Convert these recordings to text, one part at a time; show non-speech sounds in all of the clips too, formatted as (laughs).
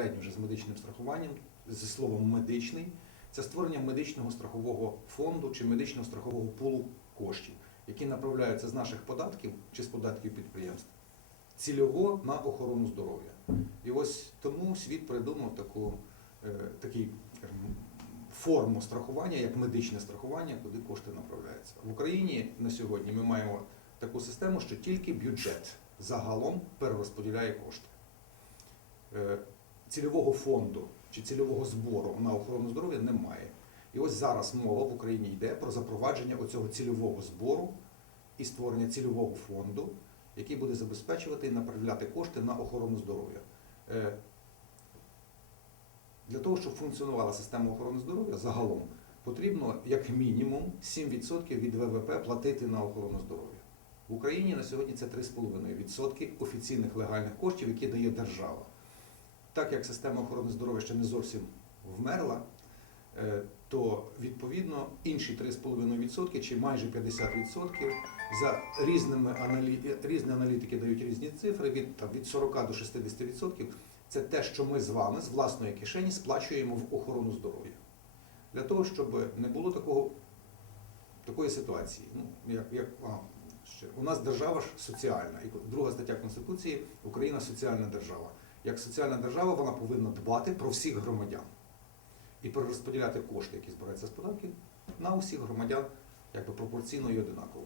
безпосередньо вже з медичним страхуванням, зі словом медичний, це створення медичного страхового фонду чи медичного страхового пулу коштів, які направляються з наших податків чи з податків підприємств цільово на охорону здоров'я. І ось тому світ придумав таку, е, такий, форму страхування, як медичне страхування, куди кошти направляються. В Україні на сьогодні ми маємо таку систему, що тільки бюджет загалом перерозподіляє кошти. Цільового фонду чи цільового збору на охорону здоров'я немає. І ось зараз мова в Україні йде про запровадження оцього цільового збору і створення цільового фонду, який буде забезпечувати і направляти кошти на охорону здоров'я. Е, Для того, щоб функціонувала система охорони здоров'я загалом, потрібно як мінімум 7% від ВВП платити на охорону здоров'я. В Україні на сьогодні це 3,5% офіційних легальних коштів, які дає держава. Так як система охорони здоров'я ще не зовсім вмерла, е, то відповідно інші 3,5% чи майже 50% за різними аналі... різні аналітики дають різні цифри від, там, від 40 до 60%. Це те, що ми з вами з власної кишені сплачуємо в охорону здоров'я. Для того, щоб не було такого, такої ситуації. Ну, як, як, а, ще. У нас держава ж соціальна. І друга стаття Конституції Україна соціальна держава. Як соціальна держава вона повинна дбати про всіх громадян і перерозподіляти кошти, які збираються з податків, на усіх громадян якби пропорційно і одинаково.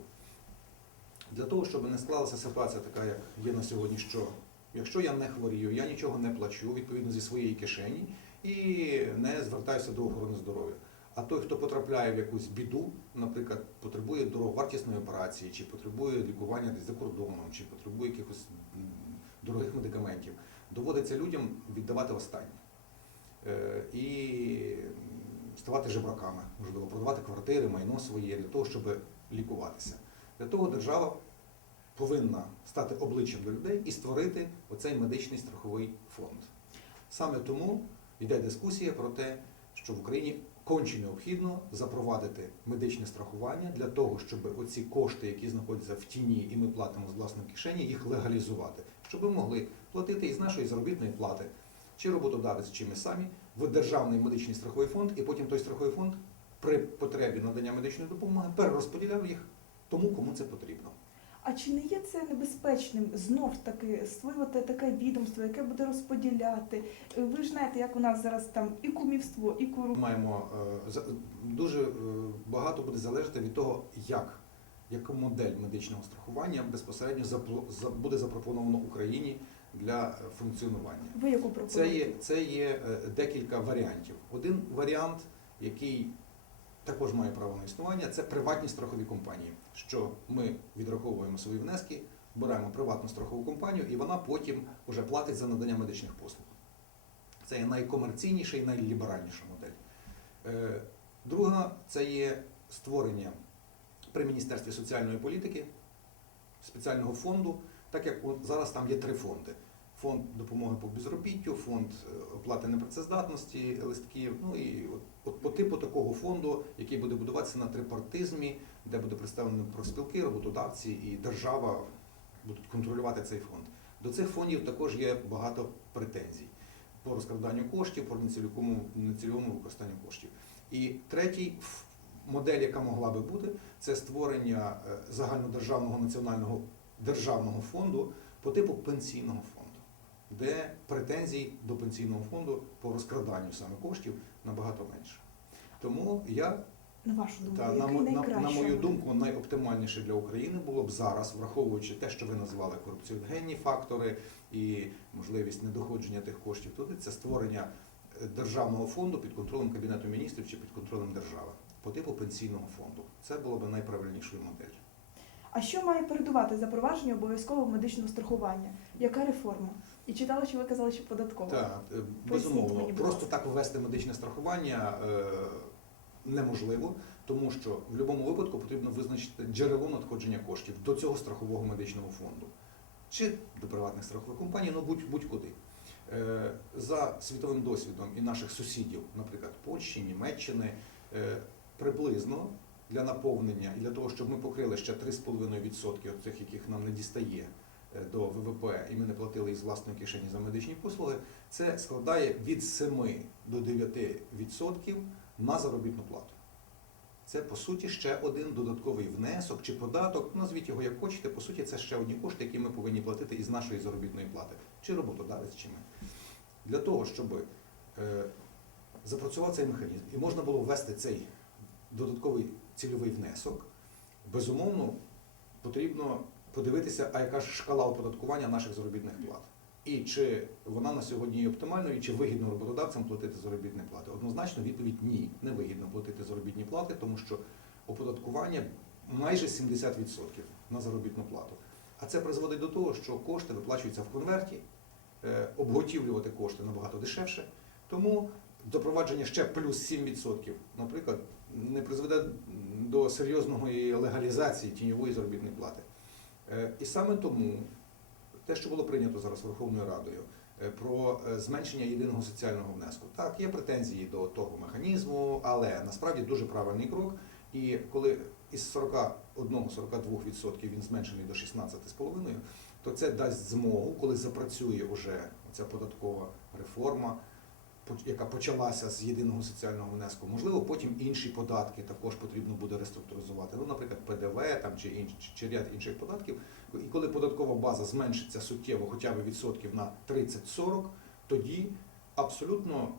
Для того, щоб не склалася ситуація така, як є на сьогодні, що якщо я не хворію, я нічого не плачу відповідно зі своєї кишені і не звертаюся до охорони здоров'я. А той, хто потрапляє в якусь біду, наприклад, потребує дороговартісної операції, чи потребує лікування десь за кордоном, чи потребує якихось дорогих медикаментів, доводиться людям віддавати останнє. Е, і ставати жебраками, можливо, продавати квартири, майно своє для того, щоб лікуватися. Для того держава повинна стати обличчям до людей і створити оцей медичний страховий фонд. Саме тому йде дискусія про те, що в Україні конче необхідно запровадити медичне страхування для того, щоб оці кошти, які знаходяться в тіні, і ми платимо з власної кишені, їх легалізувати, щоб ми могли платити із нашої заробітної плати, чи роботодавець, чи ми самі в державний медичний страховий фонд, і потім той страховий фонд при потребі надання медичної допомоги перерозподіляв їх тому, кому це потрібно. А чи не є це небезпечним знов таки створювати таке відомство, яке буде розподіляти? Е, Ви ж знаєте, як у нас зараз там і кумівство, і корупція. Маємо е, дуже е, багато буде залежати від того, як яку модель медичного страхування безпосередньо буде запропоновано Україні для функціонування. Ви яку Це є, це є декілька варіантів. Один варіант, який також має право на існування, це приватні страхові компанії. Що ми відраховуємо свої внески, беремо приватну страхову компанію, і вона потім вже платить за надання медичних послуг. Це є найкомерційніша і найліберальніша модель. Е, Друга це є створення при Міністерстві соціальної політики спеціального фонду, так як зараз там є три фонди. Фонд допомоги по безробіттю, фонд е, оплати непрацездатності листків. Ну і от, от по типу такого фонду, який буде будуватися на трипартизмі, де буде представлено профспілки, роботодавці і держава будуть контролювати цей фонд. До цих фондів також є багато претензій по розкраданню коштів, по нецільовому, використанню коштів. І третій модель, яка могла би бути, це створення е, загальнодержавного національного державного фонду по типу пенсійного фонду, де претензій до пенсійного фонду по розкраданню саме коштів набагато менше. Тому я На вашу думку, та, на, на, на мою думку, найоптимальніше для України було б зараз, враховуючи те, що ви назвали корупціогенні фактори і можливість недоходження тих коштів туди, це створення е, державного фонду під контролем Кабінету міністрів чи під контролем держави по типу пенсійного фонду. Це було б найправильнішою моделлю. А що має передувати запровадження обов'язкового медичного страхування? Яка реформа? І читала, що ви казали, що податкова. Так, е, безумовно, просто так ввести медичне страхування е, неможливо, тому що в будь-якому випадку потрібно визначити джерело надходження коштів до цього страхового медичного фонду чи до приватних страхових компаній, ну будь, будь-куди. Е, За світовим досвідом і наших сусідів, наприклад, Польщі, Німеччини, приблизно для наповнення і для того, щоб ми покрили ще 3,5% тих, яких нам не дістає до ВВП, і ми не платили із власної кишені за медичні послуги, це складає від 7 до 9% на заробітну плату. Це по суті ще один додатковий внесок чи податок. Назвіть його як хочете. По суті, це ще одні кошти, які ми повинні платити із нашої заробітної плати, чи роботодавець, чи ми. Для того, щоб е, запрацював цей механізм і можна було ввести цей додатковий цільовий внесок, безумовно, потрібно подивитися, а яка ж шкала оподаткування наших заробітних плат. І чи вона на сьогодні є оптимальною, і чи вигідно роботодавцям платити заробітні плати? Однозначно, відповідь ні, не вигідно платити заробітні плати, тому що оподаткування майже 70% на заробітну плату. А це призводить до того, що кошти виплачуються в конверті, е, обготівлювати кошти набагато дешевше. Тому запровадження ще плюс 7%, наприклад, не призведе до серйозної легалізації тіньової заробітної плати. Е, І саме тому те, що було прийнято зараз Верховною Радою е, про е, зменшення єдиного соціального внеску. Так, є претензії до того механізму, але насправді дуже правильний крок. І коли із 41-42% він зменшений до 16,5%, то це дасть змогу, коли запрацює вже ця податкова реформа, яка почалася з єдиного соціального внеску. Можливо, потім інші податки також потрібно буде реструктуризувати. Ну, наприклад, ПДВ там чи інш, чи ряд інших податків. І коли податкова база зменшиться суттєво, хоча б відсотків на 30-40, тоді абсолютно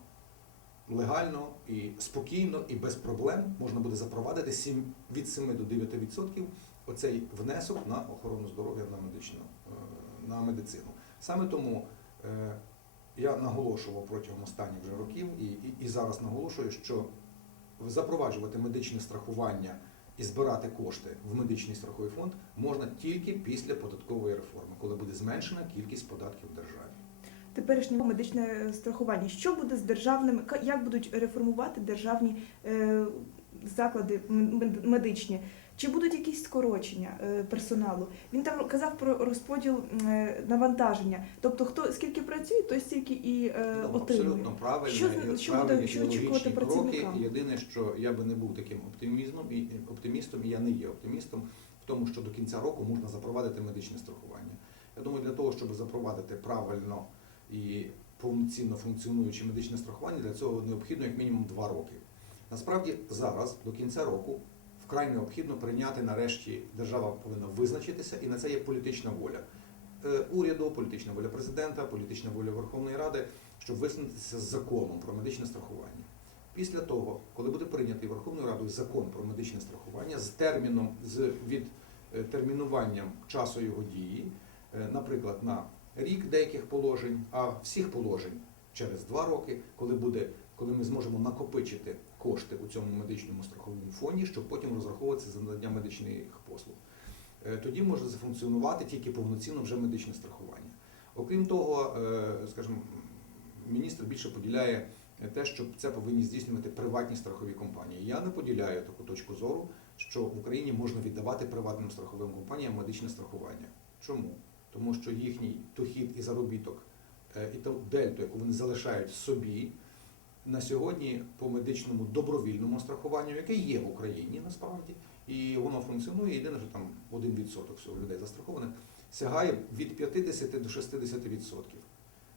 легально і спокійно і без проблем можна буде запровадити 7, від 7 до 9 відсотків оцей внесок на охорону здоров'я на медичну е, на медицину. Саме тому е, я наголошував протягом останніх вже років і, і, і зараз наголошую, що запроваджувати медичне страхування і збирати кошти в медичний страховий фонд можна тільки після податкової реформи, коли буде зменшена кількість податків в державі. Теперішнє медичне страхування. Що буде з державними, як будуть реформувати державні е, заклади медичні? Чи будуть якісь скорочення е, персоналу? Він там казав про розподіл е, навантаження. Тобто, хто скільки працює, той стільки і е, Ну, отримує. Абсолютно правильно. Що- і що буде- очікувати кроки. працівникам? Єдине, що я би не був таким оптимізмом і оптимістом, і я не є оптимістом в тому, що до кінця року можна запровадити медичне страхування. Я думаю, для того, щоб запровадити правильно і повноцінно функціонуюче медичне страхування, для цього необхідно як мінімум два роки. Насправді зараз, до кінця року, вкрай необхідно прийняти нарешті держава повинна визначитися, і на це є політична воля е, уряду, політична воля президента, політична воля Верховної Ради, щоб висунутися з законом про медичне страхування. Після того, коли буде прийнятий Верховною Радою закон про медичне страхування з терміном, з від е, часу його дії, е, наприклад, на рік деяких положень, а всіх положень через два роки, коли буде, коли ми зможемо накопичити кошти у цьому медичному страховому фонді, щоб потім розраховуватися за надання медичних послуг. Е, Тоді може зафункціонувати тільки повноцінно вже медичне страхування. Окрім того, е, скажімо, міністр більше поділяє те, що це повинні здійснювати приватні страхові компанії. Я не поділяю таку точку зору, що в Україні можна віддавати приватним страховим компаніям медичне страхування. Чому? Тому що їхній дохід і заробіток е, і ту дельту, яку вони залишають собі, на сьогодні по медичному добровільному страхуванню, яке є в Україні насправді, і воно функціонує. Єдине, що там 1% всього людей застрахованих, сягає від 50 до 60%.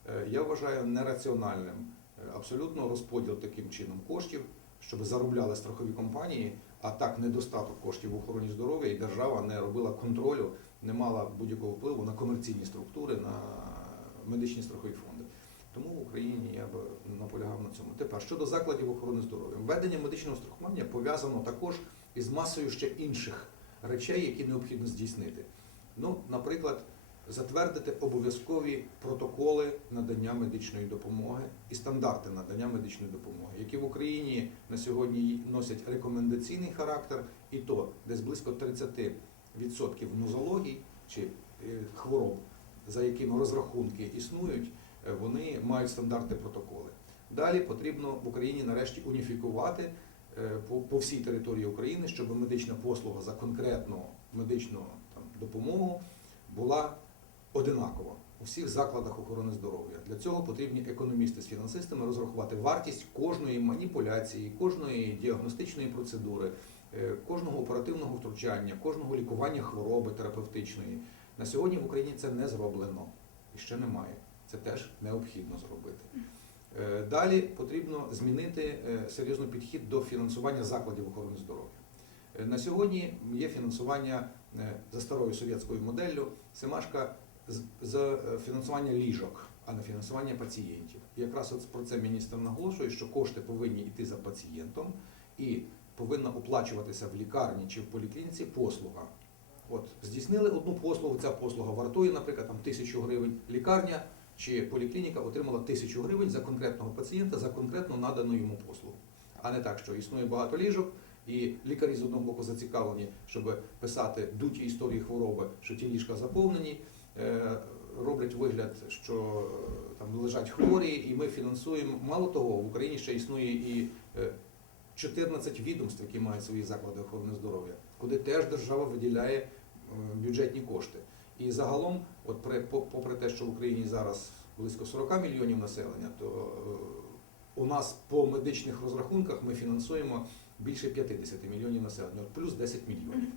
Е, Я вважаю нераціональним е, абсолютно розподіл таким чином коштів, щоб заробляли страхові компанії, а так недостаток коштів в охороні здоров'я, і держава не робила контролю, не мала будь-якого впливу на комерційні структури, на медичні страхові фонди. Тому в Україні я би наполягав на цьому. Тепер щодо закладів охорони здоров'я, введення медичного страхування пов'язано також із масою ще інших речей, які необхідно здійснити. Ну, наприклад, затвердити обов'язкові протоколи надання медичної допомоги і стандарти надання медичної допомоги, які в Україні на сьогодні носять рекомендаційний характер, і то десь близько 30% нозологій чи е, хвороб, за якими розрахунки існують, вони мають стандарти протоколи. Далі потрібно в Україні нарешті уніфікувати е, по, по всій території України, щоб медична послуга за конкретну медичну там, допомогу була одинакова у всіх закладах охорони здоров'я. Для цього потрібні економісти з фінансистами розрахувати вартість кожної маніпуляції, кожної діагностичної процедури, е, кожного оперативного втручання, кожного лікування хвороби терапевтичної. На сьогодні в Україні це не зроблено і ще немає. Це теж необхідно зробити. Е, Далі потрібно змінити е, серйозно підхід до фінансування закладів охорони здоров'я. Е, На сьогодні є фінансування за старою совєтською моделлю Семашка з- з е, фінансування ліжок, а не фінансування пацієнтів. І якраз от про це міністр наголошує, що кошти повинні йти за пацієнтом і повинна оплачуватися в лікарні чи в поліклініці послуга. От здійснили одну послугу, ця послуга вартує, наприклад, там тисячу гривень. Лікарня чи поліклініка отримала тисячу гривень за конкретного пацієнта за конкретно надану йому послугу. А не так, що існує багато ліжок, і лікарі з одного боку зацікавлені, щоб писати дуті історії хвороби, що ті ліжка заповнені. е, Роблять вигляд, що е, там лежать хворі, і ми фінансуємо. Мало того, в Україні ще існує і е, 14 відомств, які мають свої заклади охорони здоров'я, куди теж держава виділяє е, бюджетні кошти. І загалом, от при, попри те, що в Україні зараз близько 40 мільйонів населення, то е, у нас по медичних розрахунках ми фінансуємо більше 50 мільйонів населення, плюс 10 мільйонів.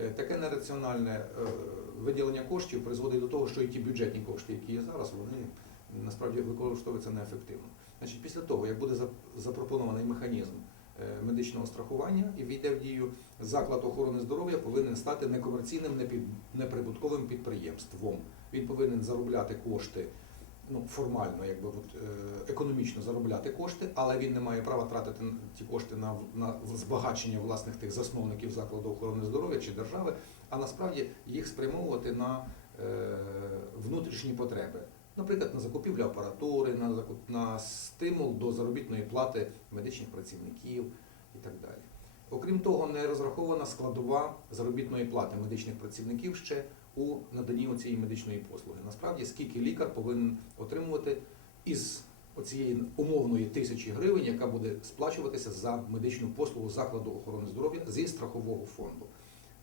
Е, Таке нераціональне е, виділення коштів призводить до того, що і ті бюджетні кошти, які є зараз, вони насправді використовуються неефективно. Значить, після того, як буде запропонований механізм медичного страхування і війде в дію, заклад охорони здоров'я повинен стати некомерційним, неприбутковим підприємством. Він повинен заробляти кошти. Ну, формально, якби от, е, економічно заробляти кошти, але він не має права тратити ті кошти на, на збагачення власних тих засновників закладу охорони здоров'я чи держави, а насправді їх спрямовувати на е, внутрішні потреби. Наприклад, на закупівлю апаратури, на, на стимул до заробітної плати медичних працівників і так далі. Окрім того, не розрахована складова заробітної плати медичних працівників ще у наданні цієї медичної послуги. Насправді, скільки лікар повинен отримувати із оцієї умовної тисячі гривень, яка буде сплачуватися за медичну послугу закладу охорони здоров'я зі страхового фонду.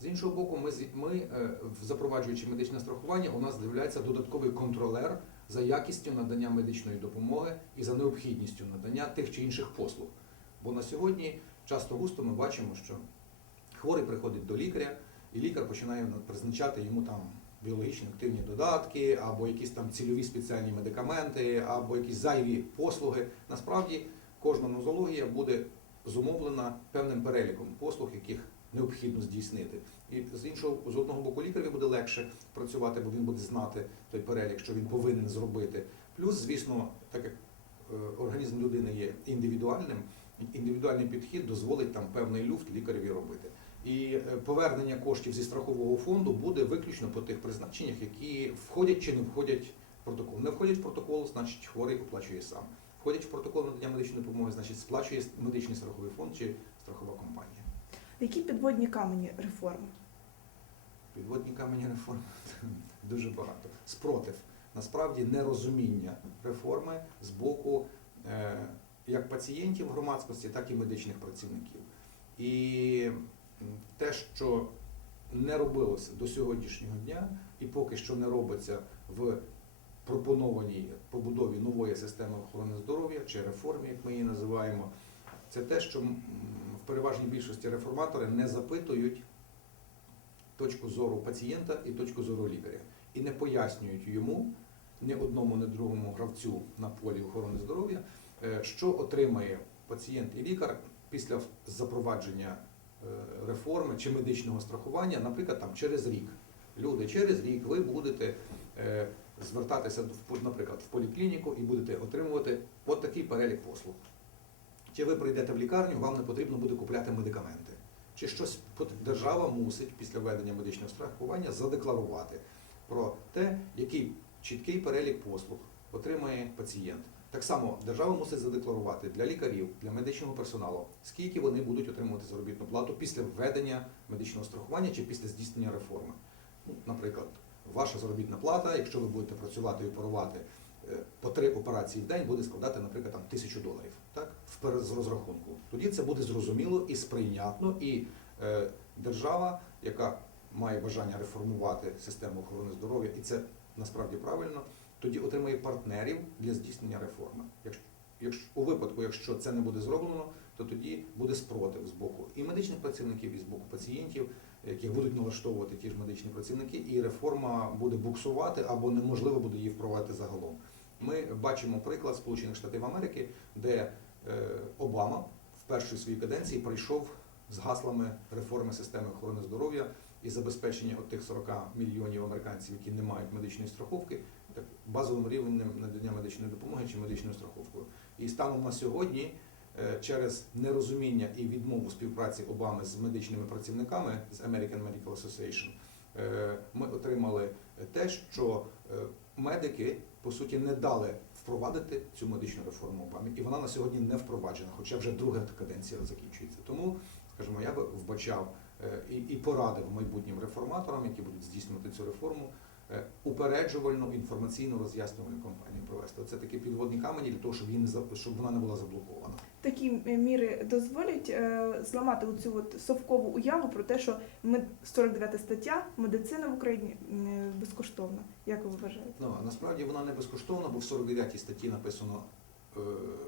З іншого боку, ми, ми е, запроваджуючи медичне страхування, у нас з'являється додатковий контролер за якістю надання медичної допомоги і за необхідністю надання тих чи інших послуг. Бо на сьогодні часто густо ми бачимо, що хворий приходить до лікаря, і лікар починає призначати йому там біологічно активні додатки, або якісь там цільові спеціальні медикаменти, або якісь зайві послуги. Насправді кожна нозологія буде зумовлена певним переліком послуг, яких необхідно здійснити. І з іншого з одного боку лікареві буде легше працювати, бо він буде знати той перелік, що він повинен зробити. Плюс, звісно, так як е, організм людини є індивідуальним, індивідуальний підхід дозволить там певний люфт лікареві робити. І е, повернення коштів зі страхового фонду буде виключно по тих призначеннях, які входять чи не входять в протокол. Не входять в протокол, значить хворий оплачує сам. Входять в протокол надання медичної допомоги, значить сплачує медичний страховий фонд чи страхова компанія. Які підводні камені реформи? Підводні камені реформи (laughs) дуже багато. Спротив, насправді нерозуміння реформи з боку е, як пацієнтів громадськості, так і медичних працівників. І те, що не робилося до сьогоднішнього дня, і поки що не робиться в пропонованій побудові нової системи охорони здоров'я чи реформі, як ми її називаємо, це те, що в переважній більшості реформатори не запитують точку зору пацієнта і точку зору лікаря. І не пояснюють йому, ні одному, ні другому гравцю на полі охорони здоров'я, е, що отримає пацієнт і лікар після запровадження е, реформи чи медичного страхування, наприклад, там через рік. Люди, через рік ви будете е, звертатися, наприклад, в поліклініку і будете отримувати от такий перелік послуг. Чи ви прийдете в лікарню, вам не потрібно буде купляти медикаменти. Чи щось держава мусить після введення медичного страхування задекларувати про те, який чіткий перелік послуг отримає пацієнт. Так само держава мусить задекларувати для лікарів, для медичного персоналу, скільки вони будуть отримувати заробітну плату після введення медичного страхування чи після здійснення реформи. Ну, наприклад, ваша заробітна плата, якщо ви будете працювати і оперувати е, по три операції в день, буде складати, наприклад, там тисячу доларів, так, з розрахунку. Тоді це буде зрозуміло і сприйнятно, і е, держава, яка має бажання реформувати систему охорони здоров'я, і це насправді правильно, тоді отримає партнерів для здійснення реформи. Якщо, якщо у випадку, якщо це не буде зроблено, то тоді буде спротив з боку і медичних працівників, і з боку пацієнтів яких будуть налаштовувати ті ж медичні працівники, і реформа буде буксувати або неможливо буде її впровадити загалом. Ми бачимо приклад Сполучених Штатів Америки, де Обама в першій своїй каденції прийшов з гаслами реформи системи охорони здоров'я і забезпечення от тих 40 мільйонів американців, які не мають медичної страховки, так базовим рівнем надання медичної допомоги чи медичною страховкою. І станом на сьогодні, е, через нерозуміння і відмову співпраці Обами з медичними працівниками з American Medical Association, е, ми отримали те, що е, медики по суті не дали впровадити цю медичну реформу Обамі, і вона на сьогодні не впроваджена, хоча вже друга каденція закінчується. Тому, скажімо, я би вбачав е, і, і порадив майбутнім реформаторам, які будуть здійснювати цю реформу, е, упереджувальну інформаційну роз'яснювальну кампанію провести. Це такі підводні камені для того, щоб не щоб вона не була заблокована. Такі міри дозволять е, зламати оцю от совкову уяву про те, що мед- 49 стаття медицина в Україні е, безкоштовна. Як ви вважаєте? Ну насправді вона не безкоштовна, бо в 49 статті написано е,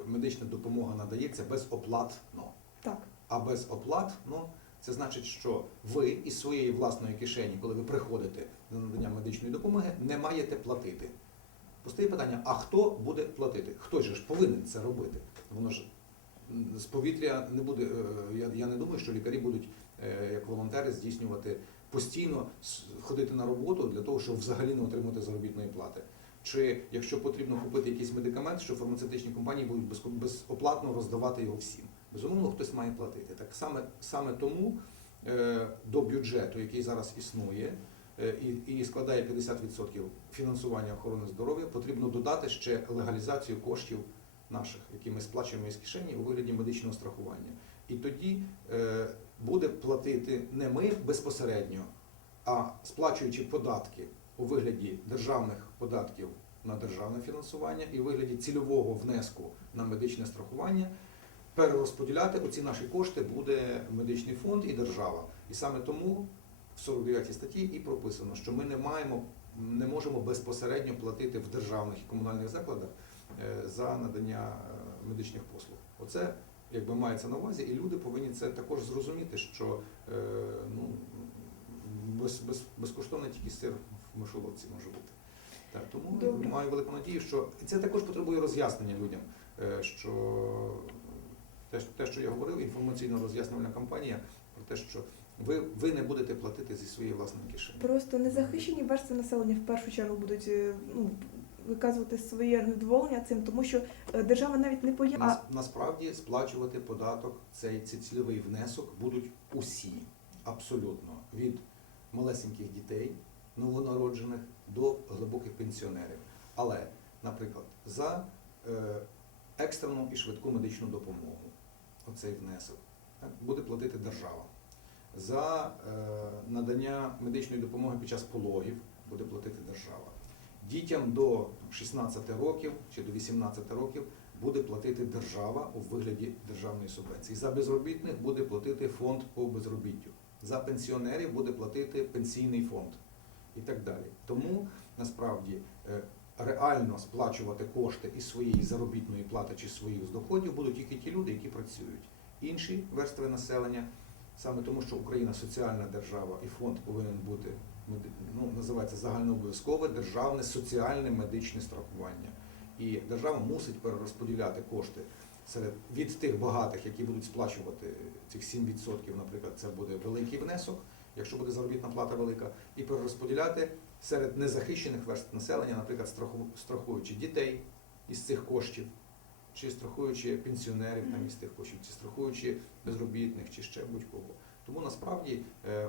медична допомога надається безоплатно. Так. А безоплатно це значить, що ви із своєї власної кишені, коли ви приходите на надання медичної допомоги, не маєте платити. Постає питання: а хто буде платити? Хтось же ж повинен це робити. Воно ж з повітря не буде. е, Я, я не думаю, що лікарі будуть е, як волонтери здійснювати постійно ходити на роботу для того, щоб взагалі не отримати заробітної плати. Чи якщо потрібно купити якийсь медикамент, що фармацевтичні компанії будуть безоплатно роздавати його всім. Безумовно, хтось має платити. Так саме, саме тому е, до бюджету, який зараз існує, і, і складає 50% фінансування охорони здоров'я, потрібно додати ще легалізацію коштів наших, які ми сплачуємо із кишені у вигляді медичного страхування. І тоді е, буде платити не ми безпосередньо, а сплачуючи податки у вигляді державних податків на державне фінансування і у вигляді цільового внеску на медичне страхування. Перерозподіляти оці наші кошти буде медичний фонд і держава. І саме тому в 49 статті і прописано, що ми не маємо, не можемо безпосередньо платити в державних і комунальних закладах за надання е, медичних послуг. Оце якби мається на увазі, і люди повинні це також зрозуміти, що е, ну, без, без, безкоштовно тільки сир в мишоловці може бути. Так, тому Добре. маю велику надію, що це також потребує роз'яснення людям, е, що те, що- те, що я говорив, інформаційно роз'яснювальна кампанія про те, що ви, ви не будете платити зі своєї власної кишені. Просто незахищені верстви населення в першу чергу будуть е, ну, виказувати своє невдоволення цим, тому що е, держава навіть не поє... Нас, насправді сплачувати податок, цей, цей цільовий внесок будуть усі, абсолютно, від малесеньких дітей, новонароджених до глибоких пенсіонерів. Але, наприклад, за е, екстрену і швидку медичну допомогу, оцей внесок, так, буде платити держава. За е, надання медичної допомоги під час пологів буде платити держава. Дітям до 16 років чи до 18 років буде платити держава у вигляді державної субвенції. За безробітних буде платити фонд по безробіттю. За пенсіонерів буде платити пенсійний фонд і так далі. Тому насправді е, реально сплачувати кошти із своєї заробітної плати чи своїх доходів будуть тільки ті люди, які працюють. Інші верстви населення, саме тому, що Україна соціальна держава і фонд повинен бути ну, називається загальнообов'язкове державне соціальне медичне страхування. І держава мусить перерозподіляти кошти серед від тих багатих, які будуть сплачувати цих 7%, наприклад, це буде великий внесок, якщо буде заробітна плата велика, і перерозподіляти серед незахищених верств населення, наприклад, страху- страхуючи дітей із цих коштів, чи страхуючи пенсіонерів там із тих коштів, чи страхуючи безробітних, чи ще будь-кого. Тому насправді е,